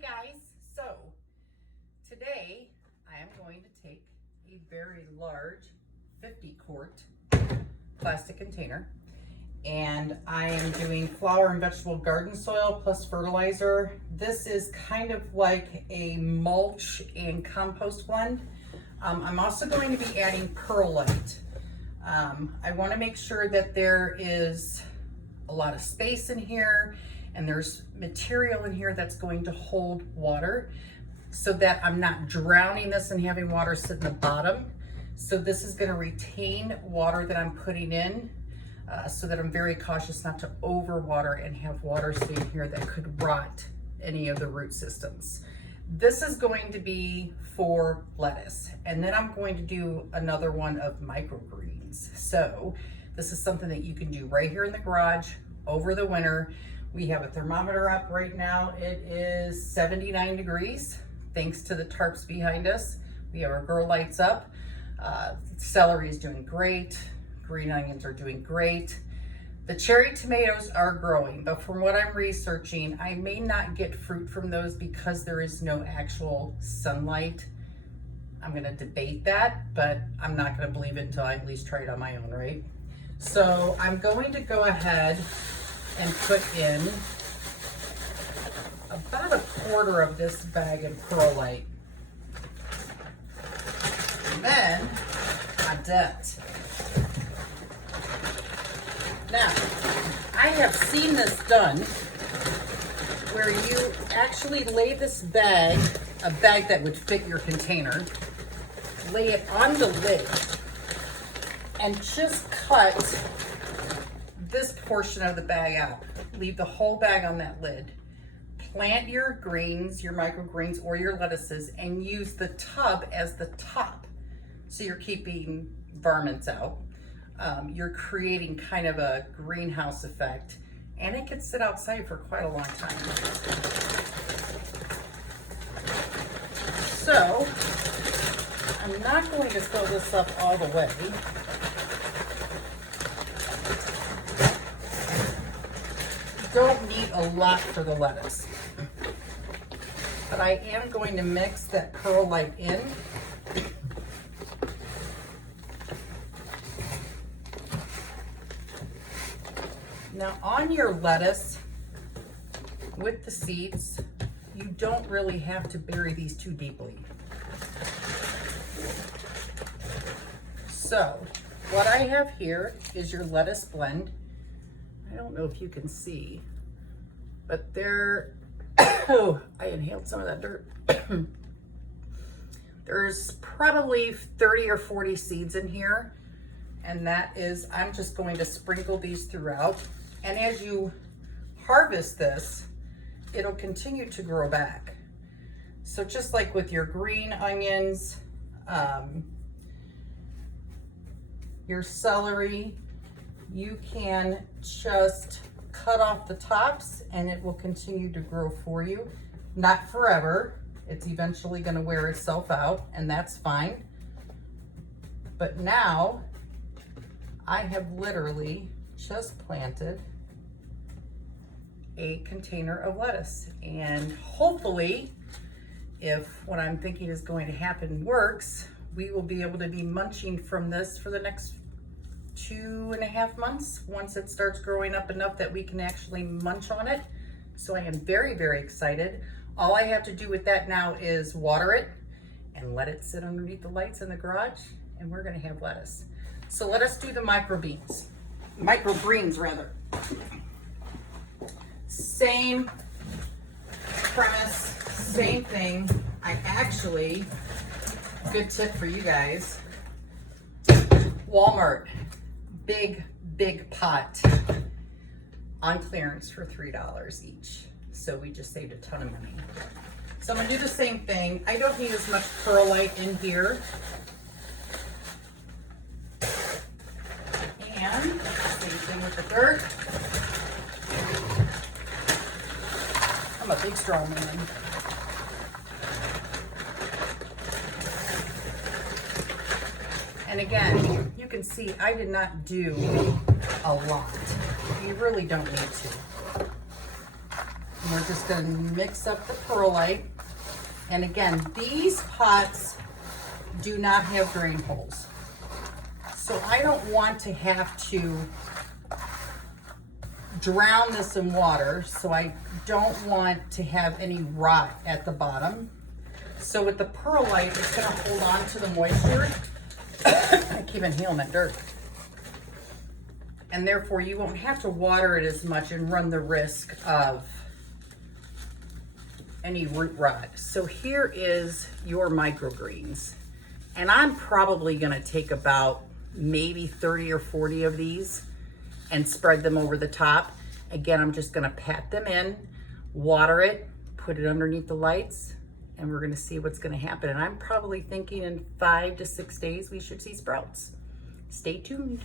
Hey guys, so today I am going to take a very large 50 quart plastic container and I am doing flower and vegetable garden soil plus fertilizer. This is kind of like a mulch and compost blend. I'm also going to be adding perlite. I want to make sure that there is a lot of space in here and there's material in here that's going to hold water so that I'm not drowning this and having water sit in the bottom. So this is going to retain water that I'm putting in so that I'm very cautious not to overwater and have water sitting here that could rot any of the root systems. This is going to be for lettuce, and then I'm going to do another one of microgreens. So this is something that you can do right here in the garage over the winter. We have a thermometer up right now. It is 79 degrees, thanks to the tarps behind us. We have our grow lights up. Celery is doing great. Green onions are doing great. The cherry tomatoes are growing, but from what I'm researching, I may not get fruit from those because there is no actual sunlight. I'm gonna debate that, but I'm not gonna believe it until I at least try it on my own, right? So I'm going to go ahead and put in about a quarter of this bag of perlite. And then my depth. Now, I have seen this done where you actually lay this bag, a bag that would fit your container, lay it on the lid and just cut this portion of the bag out. Leave the whole bag on that lid. Plant your greens, your microgreens or your lettuces and use the tub as the top. So you're keeping varmints out. You're creating kind of a greenhouse effect and it can sit outside for quite a long time. So I'm not going to fill this up all the way. Don't need a lot for the lettuce, but I am going to mix that perlite in. Now on your lettuce with the seeds, you don't really have to bury these too deeply. So what I have here is your lettuce blend. I don't know if you can see, but there, oh, I inhaled some of that dirt. There's probably 30 or 40 seeds in here. And that is, I'm just going to sprinkle these throughout. And as you harvest this, it'll continue to grow back. So just like with your green onions, your celery, you can just cut off the tops and it will continue to grow for you. Not forever. It's eventually going to wear itself out and that's fine. But now I have literally just planted a container of lettuce, and hopefully if what I'm thinking is going to happen works, we will be able to be munching from this for the next 2.5 months once it starts growing up enough that we can actually munch on it. So I am very, very excited. All I have to do with that now is water it and let it sit underneath the lights in the garage, and we're gonna have lettuce. So let us do the microgreens rather. Same premise, same thing. I actually, good tip for you guys, Walmart, big pot on clearance for $3 each. So we just saved a ton of money. So I'm gonna do the same thing. I don't need as much perlite in here. And same thing with the dirt. I'm a big strong man. And again, you can see I did not do a lot. You really don't need to. And we're just gonna mix up the perlite. And again, these pots do not have drain holes. So I don't want to have to drown this in water, so I don't want to have any rot at the bottom. So with the perlite, it's gonna hold on to the moisture. I keep inhaling that dirt. And therefore you won't have to water it as much and run the risk of any root rot. So here is your microgreens. And I'm probably gonna take about maybe 30 or 40 of these and spread them over the top. Again, I'm just gonna pat them in, water it, put it underneath the lights, and we're gonna see what's gonna happen. And I'm probably thinking in 5 to 6 days we should see sprouts. Stay tuned.